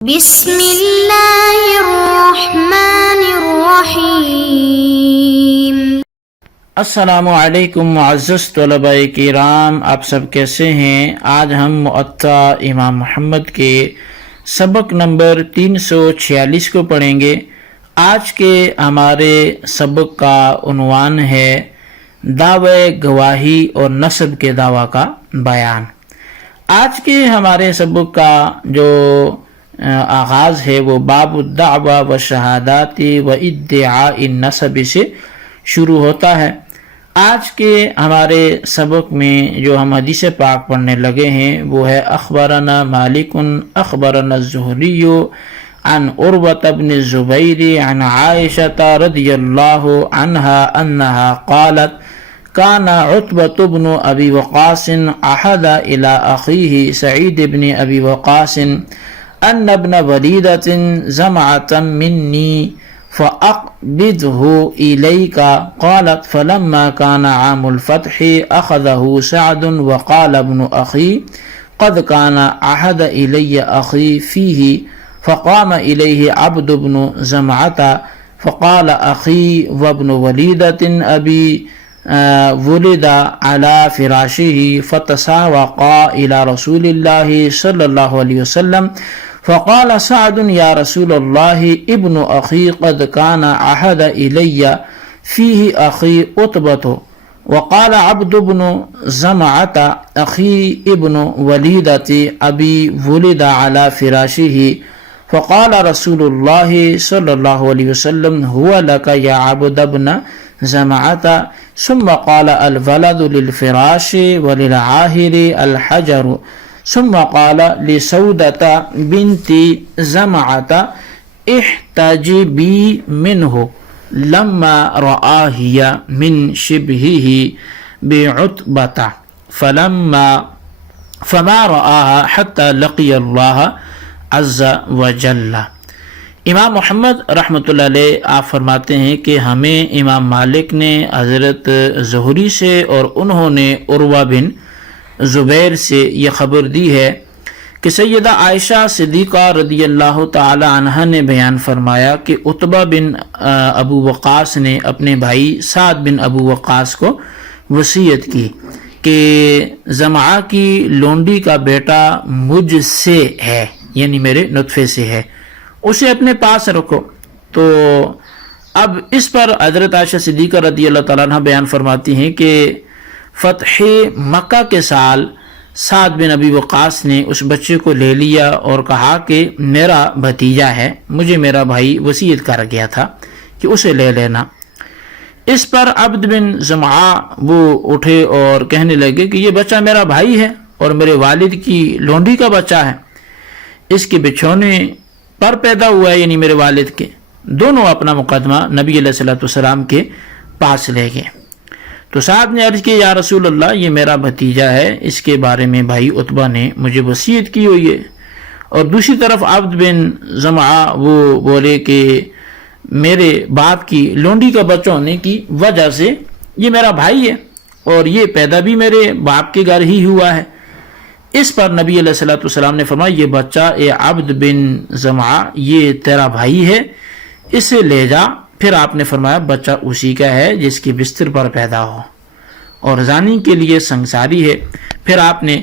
بسم اللہ الرحمن الرحیم۔ السلام علیکم معزز طلباء کرام، آپ سب کیسے ہیں؟ آج ہم معطا امام محمد کے سبق نمبر 346 کو پڑھیں گے۔ آج کے ہمارے سبق کا عنوان ہے دعوی گواہی اور نسب کے دعویٰ کا بیان۔ آج کے ہمارے سبق کا جو آغاز ہے وہ باب الدعوی و شہادات و ادعاء النسب سے شروع ہوتا ہے۔ آج کے ہمارے سبق میں جو ہم حدیث پاک پڑھنے لگے ہیں وہ ہے اخبرنا مالک اخبرنا الزہری عن عروۃ بن الزبیر عن عائشہ رضی اللہ عنہا انہا قالت كان عتبة بن أبي وقاص عهد إلى أخيه سعيد بن أبي وقاص أن ابن وليدة زمعة مني فأقبضه إليك، قالت فلما كان عام الفتح أخذه سعد وقال ابن أخي قد كان عهد إلي أخي فيه، فقام إليه عبد بن زمعة فقال أخي وابن وليدة أبي ولد على فراشه فتساوقا إلى رسول الله صلى الله عليه وسلم، فقال سعد يا رسول الله ابن أخي قد كان عهد إلي فيه أخي عتبة، وقال عبد بن زمعة أخي ابن وليدة أبي ولد على فراشه، فقال رسول الله صلى الله عليه وسلم هو لك يا عبد بن زمعة، ثم قال الولد للفراش وللعاهر الحجر، ثم قال لسودة بنت زمعة احتجبي منه لما رأى هي من شبهه بعتبة فما رآها حتى لقي الله عز وجل۔ امام محمد رحمۃ اللہ علیہ آپ فرماتے ہیں کہ ہمیں امام مالک نے حضرت زہری سے اور انہوں نے عروہ بن زبیر سے یہ خبر دی ہے کہ سیدہ عائشہ صدیقہ رضی اللہ تعالی عنہ نے بیان فرمایا کہ عتبہ بن ابو وقاص نے اپنے بھائی سعد بن ابو وقاص کو وصیت کی کہ زمعہ کی لونڈی کا بیٹا مجھ سے ہے، یعنی میرے نطفے سے ہے، اسے اپنے پاس رکھو۔ تو اب اس پر حضرت عائشہ صدیقہ رضی اللہ تعالیٰ عنہ بیان فرماتی ہیں کہ فتح مکہ کے سال سعد بن ابی وقاص نے اس بچے کو لے لیا اور کہا کہ میرا بھتیجا ہے، مجھے میرا بھائی وصیت کر گیا تھا کہ اسے لے لینا۔ اس پر عبد بن زمعہ وہ اٹھے اور کہنے لگے کہ یہ بچہ میرا بھائی ہے اور میرے والد کی لونڈی کا بچہ ہے، اس کے بچھونے پر پیدا ہوا ہے، یعنی میرے والد کے۔ دونوں اپنا مقدمہ نبی علیہ الصلوۃ والسلام کے پاس لے گئے۔ تو سعد نے عرض کی یا رسول اللہ یہ میرا بھتیجا ہے، اس کے بارے میں بھائی عتبہ نے مجھے وصیت کی ہوئی ہے۔ اور دوسری طرف عبد بن زمعہ وہ بولے کہ میرے باپ کی لونڈی کا بچہ ہونے کی وجہ سے یہ میرا بھائی ہے اور یہ پیدا بھی میرے باپ کے گھر ہی ہوا ہے۔ اس پر نبی علیہ الصلوۃ والسلام نے فرمایا یہ بچہ اے عبد بن زمعہ یہ تیرا بھائی ہے، اسے لے جا۔ پھر آپ نے فرمایا بچہ اسی کا ہے جس کے بستر پر پیدا ہو اور زانی کے لیے سنگساری ہے۔ پھر آپ نے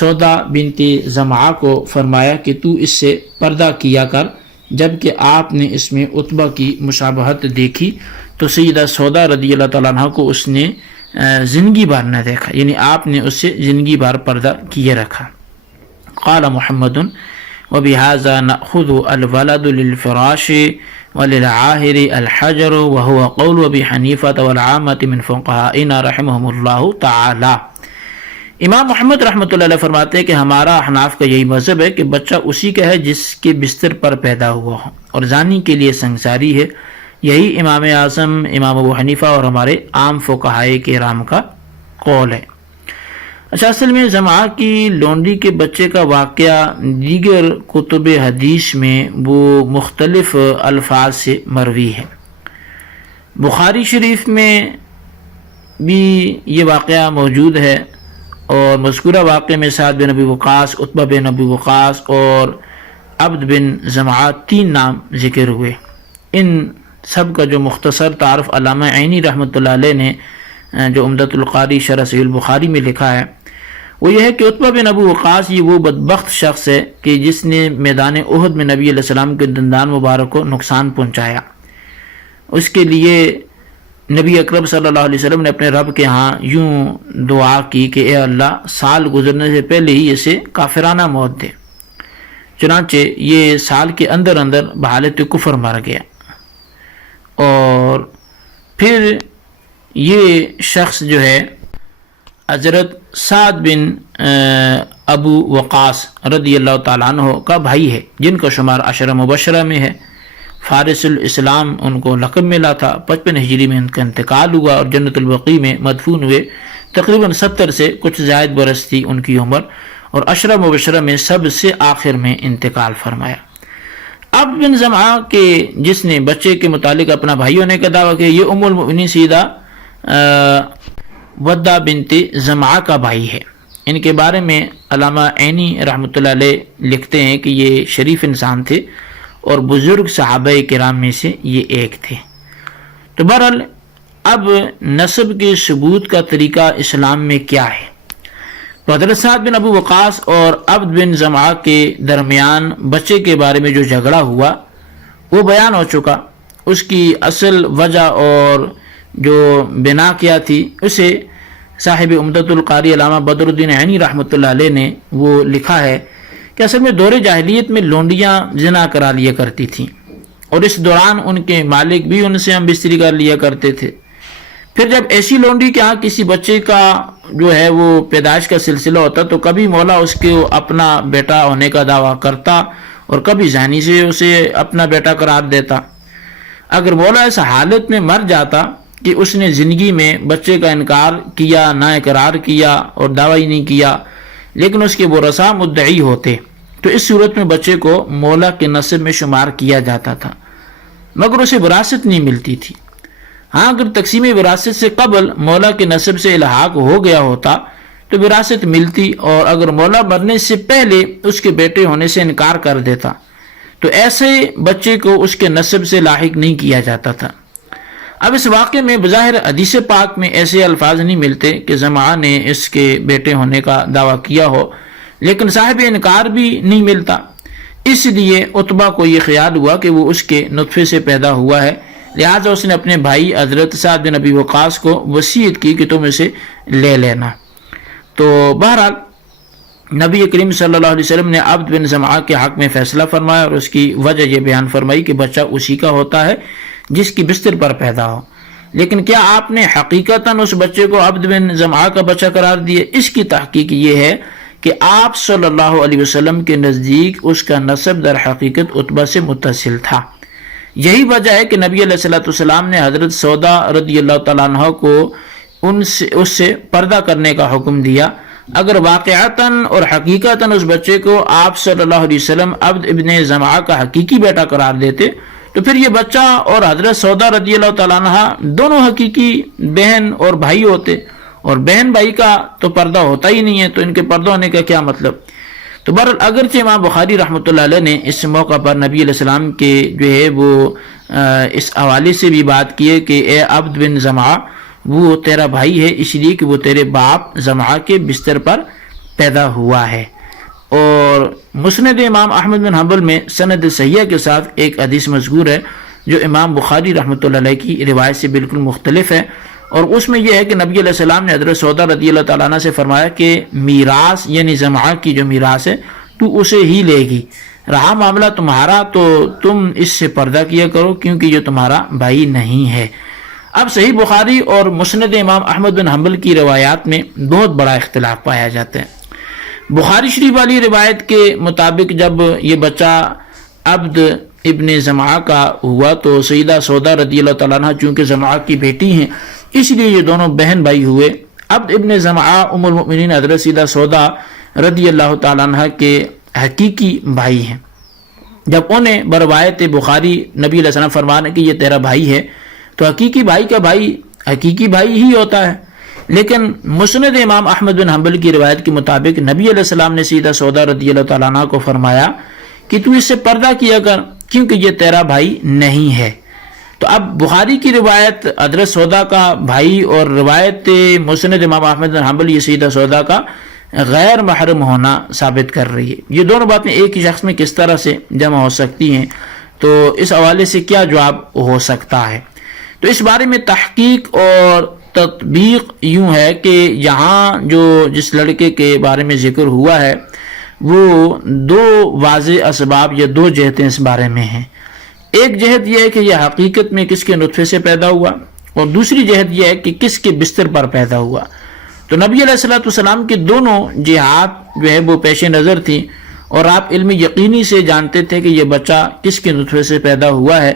سودا بنت زمعہ کو فرمایا کہ تو اس سے پردہ کیا کر، جبکہ آپ نے اس میں عتبہ کی مشابہت دیکھی تو سیدہ سودا رضی اللہ تعالیٰ عنہ کو اس نے زندگی بھر نہ دیکھا، یعنی آپ نے اس سے زندگی بھر پردہ کیے رکھا۔ قال محمد وبهذا نأخذ الولد للفراش وللعاهر الحجر وهو قول ابی حنیفہ والعامة من فقهائنا رحمهم اللہ تعالی۔ امام محمد رحمۃ اللہ علیہ فرماتے ہیں کہ ہمارا احناف کا یہی مذہب ہے کہ بچہ اسی کا ہے جس کے بستر پر پیدا ہوا ہو اور زانی کے لیے سنگساری ہے۔ یہی امام اعظم امام ابو حنیفہ اور ہمارے عام فقہائے کرام کا قول ہے۔ اچھا، اصل میں زمعہ کی لونڈی کے بچے کا واقعہ دیگر کتب حدیث میں وہ مختلف الفاظ سے مروی ہے۔ بخاری شریف میں بھی یہ واقعہ موجود ہے اور مذکورہ واقعے میں سعد بن ابی وقاص، عتبہ بن ابی وقاص اور عبد بن زمعہ 3 نام ذکر ہوئے۔ ان سب کا جو مختصر تعارف علامہ عینی رحمۃ اللہ علیہ نے جو عمدۃ القاری شرح صحیح البخاری میں لکھا ہے وہ یہ ہے کہ عتبہ بن ابو وقاص یہ وہ بدبخت شخص ہے کہ جس نے میدان احد میں نبی علیہ السلام کے دندان مبارک کو نقصان پہنچایا۔ اس کے لیے نبی اکرم صلی اللہ علیہ وسلم نے اپنے رب کے ہاں یوں دعا کی کہ اے اللہ سال گزرنے سے پہلے ہی اسے کافرانہ موت دے۔ چنانچہ یہ سال کے اندر بحالت کفر مر گیا، اور پھر یہ شخص جو ہے حضرت سعد بن ابو وقاص رضی اللہ تعالیٰ عنہ کا بھائی ہے، جن کا شمار عشرہ مبشرہ میں ہے۔ فارس الاسلام ان کو لقب ملا تھا۔ 55 ہجری میں ان کا انتقال ہوا اور جنت البقیع میں مدفون ہوئے۔ تقریباً 70 سے کچھ زائد برس تھی ان کی عمر، اور عشرہ مبشرہ میں سب سے آخر میں انتقال فرمایا۔ عبد بن زمعہ کے جس نے بچے کے متعلق اپنا بھائی ہونے کا دعویٰ کیا، یہ ام المؤمنین سیدہ ودہ بنت زمعہ کا بھائی ہے۔ ان کے بارے میں علامہ عینی رحمۃ اللہ علیہ لکھتے ہیں کہ یہ شریف انسان تھے اور بزرگ صحابہ کرام میں سے یہ ایک تھے۔ تو بہرحال اب نسب کے ثبوت کا طریقہ اسلام میں کیا ہے؟ تو حضرت سعد بن ابو وقاص اور عبد بن زمعہ کے درمیان بچے کے بارے میں جو جھگڑا ہوا وہ بیان ہو چکا۔ اس کی اصل وجہ اور جو بنا کیا تھی اسے صاحب عمدۃ القاری علامہ بدر الدین عینی رحمۃ اللہ علیہ نے وہ لکھا ہے کہ اصل میں دور جاہلیت میں لونڈیاں زنا کرا لیا کرتی تھیں، اور اس دوران ان کے مالک بھی ان سے ہم بستری کر لیا کرتے تھے۔ پھر جب ایسی لونڈی کے ہاں کسی بچے کا جو ہے وہ پیدائش کا سلسلہ ہوتا تو کبھی مولا اس کے اپنا بیٹا ہونے کا دعویٰ کرتا اور کبھی ذہنی سے اسے اپنا بیٹا قرار دیتا۔ اگر مولا اس حالت میں مر جاتا کہ اس نے زندگی میں بچے کا انکار کیا، نہ اقرار کیا اور دعویٰ ہی نہیں کیا، لیکن اس کے ورثاء مدعی ہوتے، تو اس صورت میں بچے کو مولا کے نسب میں شمار کیا جاتا تھا، مگر اسے وراثت نہیں ملتی تھی۔ ہاں اگر تقسیم وراثت سے قبل مولا کے نسب سے الحاق ہو گیا ہوتا تو وراثت ملتی، اور اگر مولا مرنے سے پہلے اس کے بیٹے ہونے سے انکار کر دیتا تو ایسے بچے کو اس کے نسب سے لاحق نہیں کیا جاتا تھا۔ اب اس واقعے میں بظاہر حدیث پاک میں ایسے الفاظ نہیں ملتے کہ زمعہ نے اس کے بیٹے ہونے کا دعویٰ کیا ہو، لیکن صاحب انکار بھی نہیں ملتا۔ اس لیے عتبہ کو یہ خیال ہوا کہ وہ اس کے نطفے سے پیدا ہوا ہے، لہٰذا اس نے اپنے بھائی حضرت سعد بن ابی وقاص کو وصیت کی کہ تم اسے لے لینا۔ تو بہرحال نبی کریم صلی اللہ علیہ وسلم نے عبد بن زمعہ کے حق میں فیصلہ فرمایا، اور اس کی وجہ یہ بیان فرمائی کہ بچہ اسی کا ہوتا ہے جس کی بستر پر پیدا ہو۔ لیکن کیا آپ نے حقیقتاً اس بچے کو عبد بن زمعہ کا بچہ قرار دیا؟ اس کی تحقیق یہ ہے کہ آپ صلی اللہ علیہ وسلم کے نزدیک اس کا نسب در حقیقت عتبہ سے متصل تھا۔ یہی وجہ ہے کہ نبی علیہ السلام نے حضرت سودا رضی اللہ تعالیٰ عنہ کو اس سے پردہ کرنے کا حکم دیا۔ اگر واقعتاً اور حقیقتاً اس بچے کو آپ صلی اللہ علیہ وسلم عبد ابن زمعہ کا حقیقی بیٹا قرار دیتے تو پھر یہ بچہ اور حضرت سودا رضی اللہ تعالیٰ عنہ دونوں حقیقی بہن اور بھائی ہوتے، اور بہن بھائی کا تو پردہ ہوتا ہی نہیں ہے، تو ان کے پردہ ہونے کا کیا مطلب؟ تو بہرحال اگرچہ امام بخاری رحمۃ اللہ علیہ نے اس موقع پر نبی علیہ السلام کے جو ہے وہ اس حوالے سے بھی بات کی ہے کہ اے عبد بن زمعہ وہ تیرا بھائی ہے اس لیے کہ وہ تیرے باپ زمعہ کے بستر پر پیدا ہوا ہے۔ اور مسند امام احمد بن حنبل میں سند صحیحہ کے ساتھ ایک حدیث مذکور ہے جو امام بخاری رحمۃ اللہ علیہ کی روایت سے بالکل مختلف ہے، اور اس میں یہ ہے کہ نبی علیہ السلام نے حضرت سودا رضی اللہ تعالیٰ عنہ سے فرمایا کہ میراث یعنی زمعہ کی جو میراث ہے تو اسے ہی لے گی، رہا معاملہ تمہارا تو تم اس سے پردہ کیا کرو کیونکہ یہ تمہارا بھائی نہیں ہے۔ اب صحیح بخاری اور مسند امام احمد بن حنبل کی روایات میں بہت بڑا اختلاف پایا جاتا ہے۔ بخاری شریف والی روایت کے مطابق جب یہ بچہ عبد ابن زمعہ کا ہوا تو سیدہ سودا رضی اللہ تعالیٰ عنہ چونکہ زمعہ کی بیٹی ہیں اس لیے یہ دونوں بہن بھائی ہوئے۔ عبد ابن زمعہ ام المؤمنین حضرت سیدہ سودا رضی اللہ تعالیٰ عنہ کے حقیقی بھائی ہیں۔ جب انہیں بروایت بخاری نبی علیہ السلام فرمانے کہ یہ تیرا بھائی ہے تو حقیقی بھائی کا بھائی حقیقی بھائی ہی ہوتا ہے، لیکن مسند امام احمد بن حنبل کی روایت کے مطابق نبی علیہ السلام نے سیدہ سودا رضی اللہ تعالیٰ عنہ کو فرمایا کہ کہ تو اس سے پردہ کیا کر کیونکہ یہ تیرا بھائی نہیں ہے۔ تو اب بخاری کی روایت حضرت سودا کا بھائی اور روایت مسند امام احمد بن حنبل یہ سیدہ سودا کا غیر محرم ہونا ثابت کر رہی ہے۔ یہ دونوں باتیں ایک ہی شخص میں کس طرح سے جمع ہو سکتی ہیں، تو اس حوالے سے کیا جواب ہو سکتا ہے؟ تو اس بارے میں تحقیق اور تطبیق یوں ہے کہ یہاں جو جس لڑکے کے بارے میں ذکر ہوا ہے وہ دو واضح اسباب یا دو جہتیں اس بارے میں ہیں۔ ایک جہت یہ ہے کہ یہ حقیقت میں کس کے نطفے سے پیدا ہوا، اور دوسری جہت یہ ہے کہ کس کے بستر پر پیدا ہوا۔ تو نبی علیہ الصلوۃ والسلام کی دونوں جہات جو ہے وہ پیش نظر تھیں، اور آپ علم یقینی سے جانتے تھے کہ یہ بچہ کس کے نطفے سے پیدا ہوا ہے۔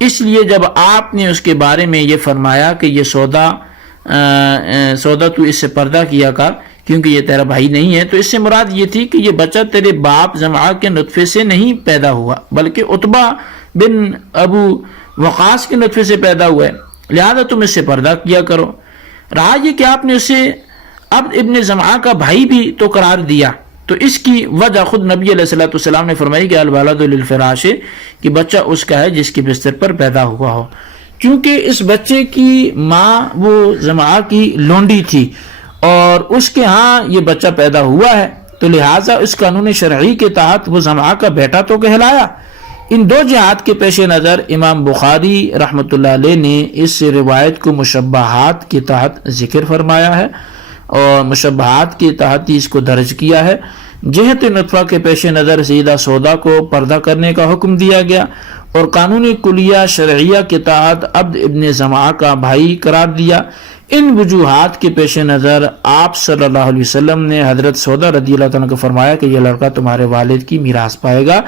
اس لیے جب آپ نے اس کے بارے میں یہ فرمایا کہ یہ سودا تو اس سے پردہ کیا کر کیونکہ یہ تیرا بھائی نہیں ہے، تو اس سے مراد یہ تھی کہ یہ بچہ تیرے باپ زمعہ کے نطفے سے نہیں پیدا ہوا بلکہ عتبہ بن ابو وقاص کے نطفے سے پیدا ہوا ہے، لہذا تم اس سے پردہ کیا کرو۔ رہا یہ کہ آپ نے اسے عبد ابن زمعہ کا بھائی بھی تو قرار دیا، تو اس کی وجہ خود نبی علیہ الصلوۃ والسلام نے فرمائی کہ الولد للفراش، کہ بچہ اس کا ہے جس کے بستر پر پیدا ہوا ہو، کیونکہ اس بچے کی ماں وہ زمعہ کی لونڈی تھی اور اس کے ہاں یہ بچہ پیدا ہوا ہے، تو لہٰذا اس قانون شرعی کے تحت وہ زمعہ کا بیٹا تو کہلایا۔ ان دو جہات کے پیش نظر امام بخاری رحمۃ اللہ علیہ نے اس روایت کو مشبہات کے تحت ذکر فرمایا ہے، اور مشبہات کے تحت ہی اس کو درج کیا ہے۔ جہت نطفہ کے پیش نظر سیدہ سودا کو پردہ کرنے کا حکم دیا گیا، اور قانونی کلیہ شرعیہ کے تحت عبد ابن زمعہ کا بھائی قرار دیا۔ ان وجوہات کے پیش نظر آپ صلی اللہ علیہ وسلم نے حضرت سودا رضی اللہ تعالیٰ کو فرمایا کہ یہ لڑکا تمہارے والد کی میراث پائے گا،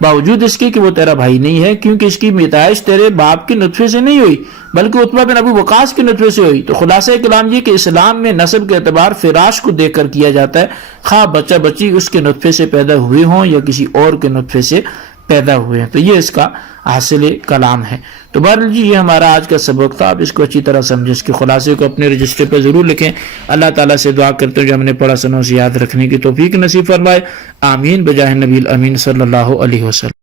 باوجود اس کے کہ وہ تیرا بھائی نہیں ہے، کیونکہ اس کی پیدائش تیرے باپ کے نطفے سے نہیں ہوئی بلکہ عتبہ بن ابو وقاص کے نطفے سے ہوئی۔ تو خلاصہ کلام یہ کہ اسلام میں نسب کے اعتبار فراش کو دیکھ کر کیا جاتا ہے، خواہ بچہ بچی اس کے نطفے سے پیدا ہوئے ہوں یا کسی اور کے نطفے سے پیدا ہوئے ہیں۔ تو یہ اس کا حاصل کلام ہے۔ تو بہرحال جی یہ ہمارا آج کا سبق تھا، آپ اس کو اچھی طرح سمجھیں، اس کے خلاصے کو اپنے رجسٹر پہ ضرور لکھیں۔ اللہ تعالیٰ سے دعا کرتے ہیں جو ہم نے پڑھا سنوں سے یاد رکھنے کی توفیق نصیب فرمائے، آمین بجاہ نبی الامین صلی اللہ علیہ وسلم۔